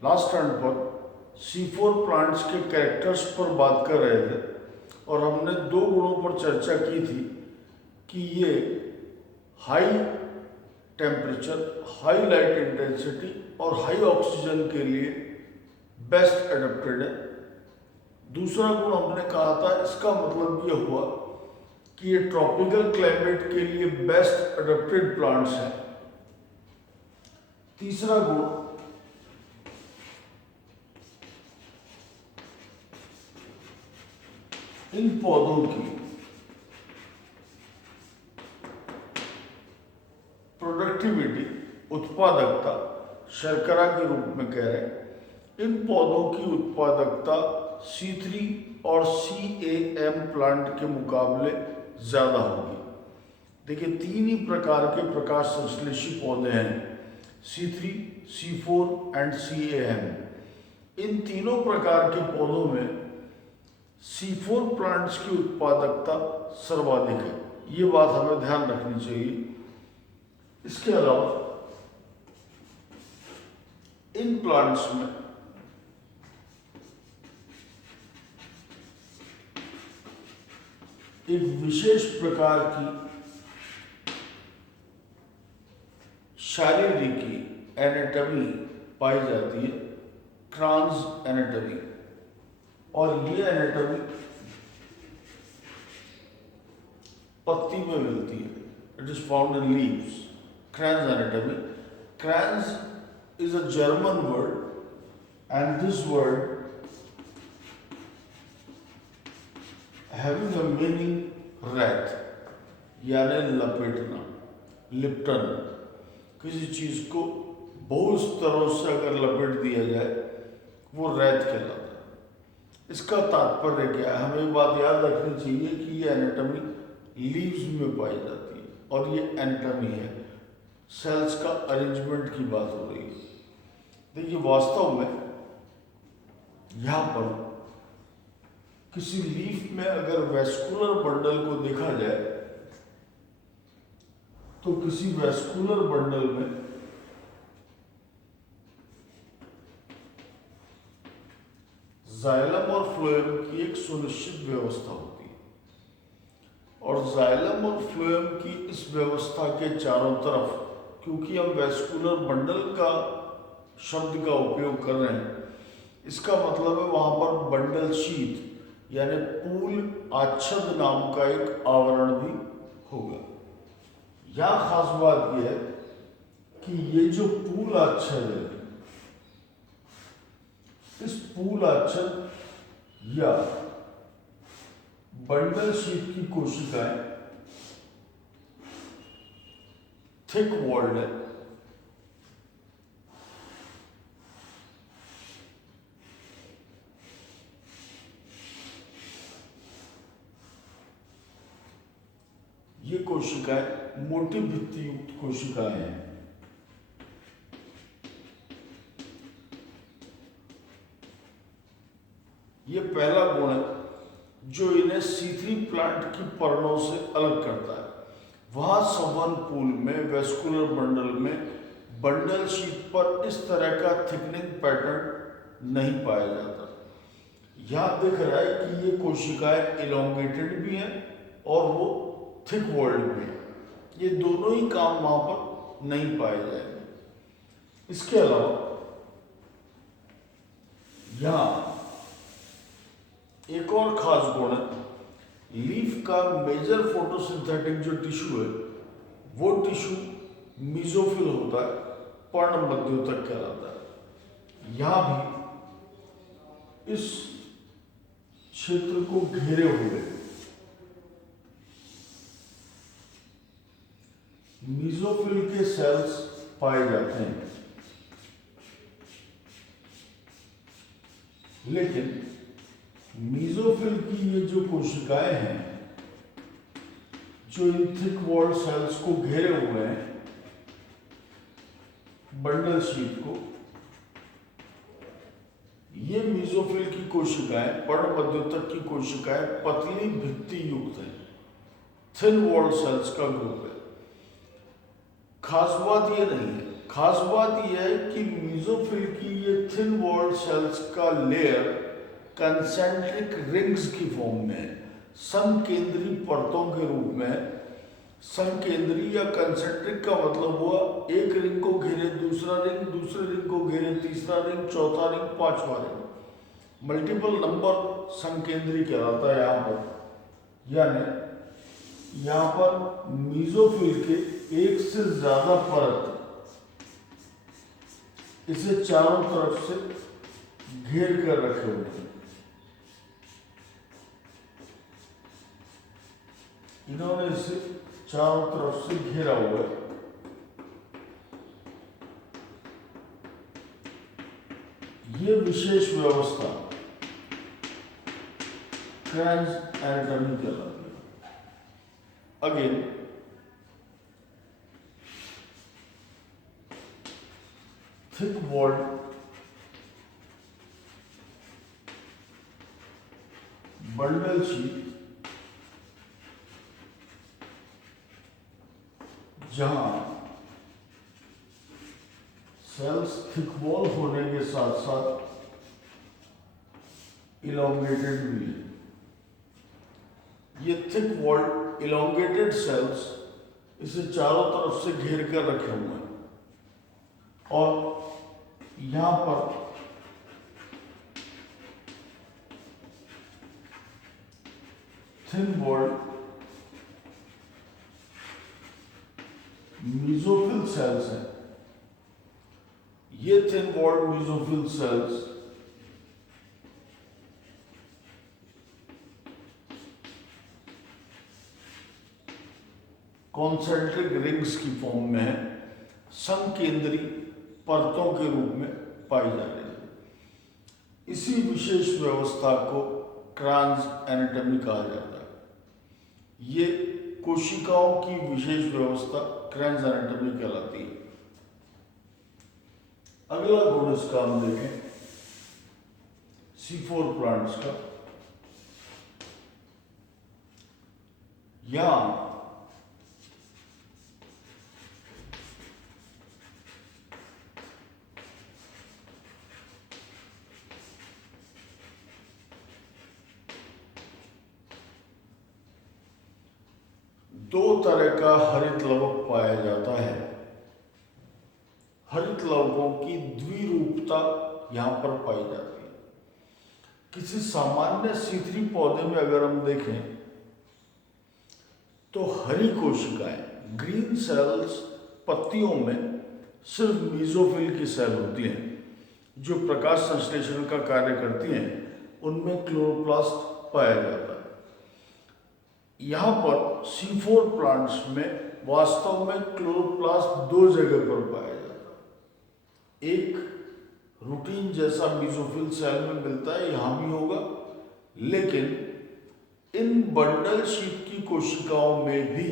Last turn पर C4 plants के characters पर बात कर रहे थे और हमने दो गुणों पर चर्चा की थी कि ये high temperature, high light intensity और हाई ऑक्सीजन के लिए बेस्ट एडेप्टेड है। दूसरा गुण हमने कहा था, इसका मतलब ये हुआ कि ये ट्रॉपिकल क्लाइमेट के लिए बेस्ट एडेप्टेड प्लांट्स हैं। तीसरा गुण, इन पौधों की प्रोडक्टिविटी, उत्पादकता, शर्करा के रूप में कह रहे हैं, इन पौधों की उत्पादकता C3 और CAM प्लांट के मुकाबले ज़्यादा होगी। देखिए, तीन ही प्रकार के प्रकाश संश्लेषी पौधे हैं, C3, C4 एंड CAM। इन तीनों प्रकार के पौधों में C4 प्लांट्स की उत्पादकता सर्वाधिक है, ये बात हमें ध्यान रखनी चाहिए। इसके अलावा इन प्लांट्स में एक विशेष प्रकार की शारीरिकी एनाटॉमी पाई जाती है, क्रांज एनाटॉमी, और ये एनाटॉमी पत्ती में मिलती है। It is found in leaves. Kranz anatomy, Kranz is a German word and this word having a meaning wreath, यानी लपेटना, लिप्टन। किसी चीज को बहुत स्तरों से अगर लपेट दिया जाए वो रैत कहलाता है। इसका तात्पर्य क्या है, हमें बात याद रखनी चाहिए कि ये एनाटॉमी लीव्स में पाई जाती है और ये एनाटॉमी है, सेल्स का अरेंजमेंट की बात हो रही है। देखिए, वास्तव में यहाँ पर किसी लीफ में अगर वेस्कुलर बंडल को देखा जाए तो किसी वेस्कुलर बंडल में जाइलम और फ्लोएम की एक सुनिश्चित व्यवस्था होती है, और जाइलम और फ्लोएम की इस व्यवस्था के चारों तरफ, क्योंकि हम वेस्कुलर बंडल का शब्द का उपयोग कर रहे हैं, इसका मतलब है वहां पर बंडल शीथ यानी पूल आच्छद नाम का एक आवरण भी होगा। यह खास बात यह है कि ये जो पूल आच्छद है, इस पूल आच्छद या बंडल शीट की कोशिकाएं थिक वॉल्ड है। ये कोशिकाएं मोटी भित्ति युक्त कोशिकाएं हैं। ये पहला गुण है जो इन्हें C3 प्लांट की पर्णों से अलग करता है। वहां सवन पूल में, वेस्कुलर बंडल में, बंडल शीट पर इस तरह का थिकनिंग पैटर्न नहीं पाया जाता। यहां दिख रहा है कि ये कोशिकाएं इलोंगेटेड भी हैं और वो थिक वॉल्ड भी है। ये दोनों ही काम वहां पर नहीं पाए जाएंगे। इसके अलावा यहां एक और खास गुण है, लीफ का मेजर फोटोसिंथेटिक जो टिश्यू है वो टिश्यू मीजोफिल होता है, पर्ण मध्योतक कहलाता है। यहां भी इस क्षेत्र को घेरे हुए मीजोफिल के सेल्स पाए जाते हैं, लेकिन मीजोफिल की ये जो कोशिकाएं हैं जो इन थिक वॉल्ड सेल्स को घेरे हुए हैं, बंडल शीट को, ये मीजोफिल की कोशिकाएं, पर्ण मध्योतक की कोशिकाएं पतली भित्ति युक्त हैं, थिन वॉल्ड सेल्स का ग्रुप है। खास बात ये नहीं है, खास बात यह है कि मीजोफिल की ये थिन वॉल्ड सेल्स का लेयर कंसेंट्रिक रिंग्स की फॉर्म में है, समकेंद्री परतों के रूप में। समकेंद्री या कंसेंट्रिक का मतलब हुआ एक रिंग को घेरे दूसरा रिंग, दूसरे रिंग को घेरे तीसरा रिंग, चौथा रिंग, पांचवा रिंग। मल्टीपल नंबर समकेंद्री कहलाता है यहाँ पर। यानी यहाँ पर मीजोफिल के एक से ज्यादा परत इसे चारों तरफ से घेर कर रखे हुए हैं। इन्होंने इसे चारों तरफ से घेरा हुआ है। ये विशेष व्यवस्था क्रेन्ज एनाटॉमी कहलाती है। Again thick walled bundle sheath जहां सेल्स थिक वॉल होने के साथ साथ इलोंगेटेड भी है। ये थिक वॉल्ड इलोंगेटेड सेल्स इसे चारों तरफ से घेर कर रखे हुए हैं और यहां पर थिन वॉल्ड मीजोफिल सेल्स हैं। ये thin walled mesophyll cells concentric rings की फॉर्म में है, समकेंद्री परतों के रूप में पाई जा रही है। इसी विशेष व्यवस्था को क्रेन्ज एनाटॉमी कहा जाता है। ये कोशिकाओं की विशेष व्यवस्था क्रेन्ज एनाटॉमी कहलाती है। अगला गुण इसका हम देखें C4 प्लांट्स का। यहां दो तरह का हरित लवक पाया जाता है। हरित लवकों की द्विरूपता यहां पर पाई जाती है। किसी सामान्य C3 पौधे में अगर हम देखें तो हरी कोशिकाएं ग्रीन सेल्स पत्तियों में सिर्फ मीजोफिल की सेल होती हैं जो प्रकाश संश्लेषण का कार्य करती हैं। उनमें क्लोरोप्लास्ट पाया जाता है। यहाँ पर C4 प्लांट्स में वास्तव में क्लोरोप्लास्ट दो जगह पर पाया जाता है। एक रूटीन जैसा मीजोफिल सेल में मिलता है, यहाँ भी होगा, लेकिन इन बंडल शीट की कोशिकाओं में भी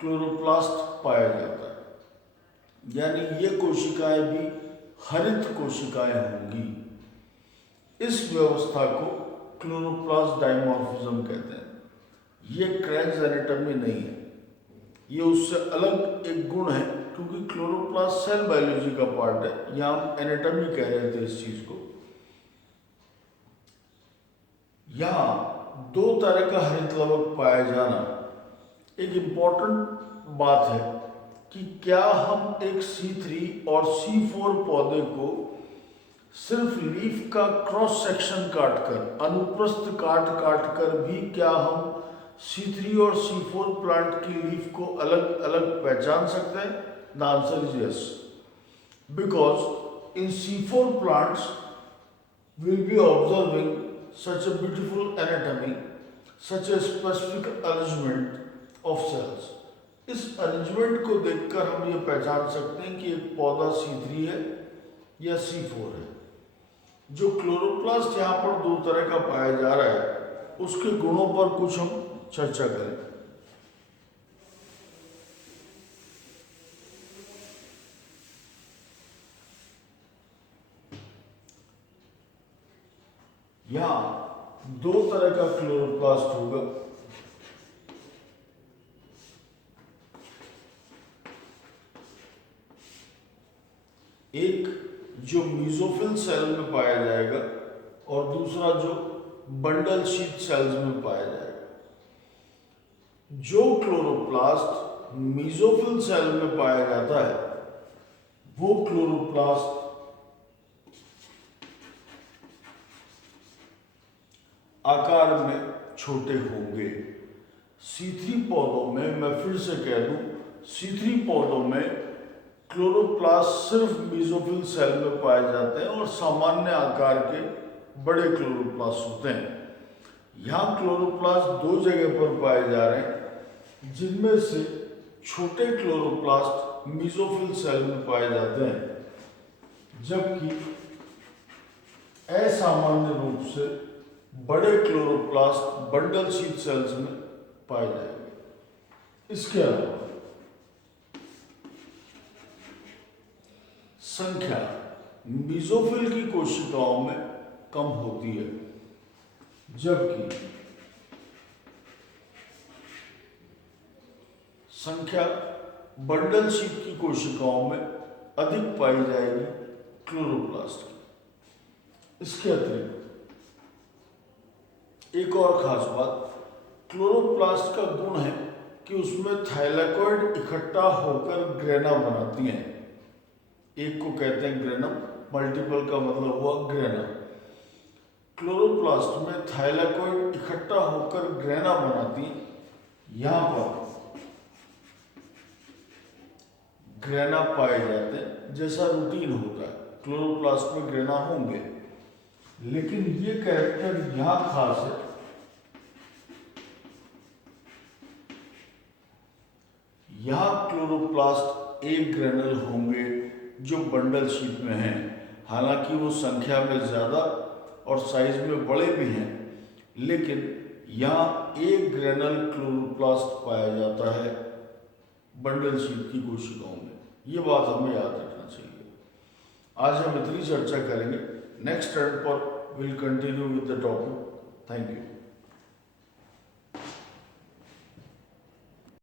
क्लोरोप्लास्ट पाया जाता है। यानी ये कोशिकाएं भी हरित कोशिकाएं होंगी। इस व्यवस्था को क्लोरोप्लास्ट डाइमॉर्फिज्म कहते हैं। ये क्रेन्ज एनाटॉमी नहीं है, ये उससे अलग एक गुण है, क्योंकि क्लोरोप्लास्ट सेल बायोलॉजी का पार्ट है। यहां हम एनाटॉमी कह रहे थे इस चीज को। यहां दो तरह का हरित लवक पाया जाना एक इंपॉर्टेंट बात है कि क्या हम एक C3 और C4 पौधे को सिर्फ लीफ का क्रॉस सेक्शन काटकर, अनुप्रस्थ काट कर भी क्या हम C3 और C4 प्लांट की लीफ को अलग अलग पहचान सकते हैं? The answer is yes, because in C4 plants will be observing such a beautiful anatomy, such a specific arrangement of cells. इस अरेंजमेंट को देखकर हम ये पहचान सकते हैं कि एक पौधा C3 है या C4 है। जो क्लोरोप्लास्ट यहाँ पर दो तरह का पाया जा रहा है, उसके गुणों पर कुछ हम चर्चा करें। यहां दो तरह का क्लोरोप्लास्ट होगा। एक जो मीजोफिल सेल में पाया जाएगा और दूसरा जो बंडल शीथ सेल्स में पाया जाएगा। जो क्लोरोप्लास्ट मीजोफिल सेल में पाया जाता है वो क्लोरोप्लास्ट आकार में छोटे होंगे। C3 पौधों में, मैं फिर से कह दूं, C3 पौधों में क्लोरोप्लास्ट सिर्फ मीजोफिल सेल में पाए जाते हैं और सामान्य आकार के बड़े क्लोरोप्लास्ट होते हैं। यहाँ क्लोरोप्लास्ट दो जगह पर पाए जा रहे हैं, जिनमें से छोटे क्लोरोप्लास्ट मीजोफिल सेल में पाए जाते हैं, जबकि असामान्य रूप से बड़े क्लोरोप्लास्ट बंडल शीथ सेल्स में पाए जाएंगे। इसके अलावा संख्या मीजोफिल की कोशिकाओं में कम होती है, जबकि संख्या बंडल शीथ की कोशिकाओं में अधिक पाई जाएगी क्लोरोप्लास्ट की। इसके अतिरिक्त एक और खास बात, क्लोरोप्लास्ट का गुण है कि उसमें थाइलेकॉइड इकट्ठा होकर ग्रेना बनाती हैं। एक को कहते हैं ग्रेनम, मल्टीपल का मतलब हुआ ग्रेना। क्लोरोप्लास्ट में थाइलेकॉइड इकट्ठा होकर ग्रेना बनाती हैं। यहां पर ग्रेना पाए जाते हैं, जैसा रूटीन होता है क्लोरोप्लास्ट में ग्रेना होंगे, लेकिन ये कैरेक्टर यहां खास है। यहां क्लोरोप्लास्ट एक ग्रेनल होंगे जो बंडल शीथ में हैं, हालांकि वो संख्या में ज़्यादा और साइज में बड़े भी हैं, लेकिन यहाँ एक ग्रेनल क्लोरोप्लास्ट पाया जाता है बंडल शीथ की कोशिकाओं में। ये बात हमें याद रखना चाहिए। आज हम इतनी चर्चा करेंगे। नेक्स्ट टर्न पर will continue with the topic. Thank you.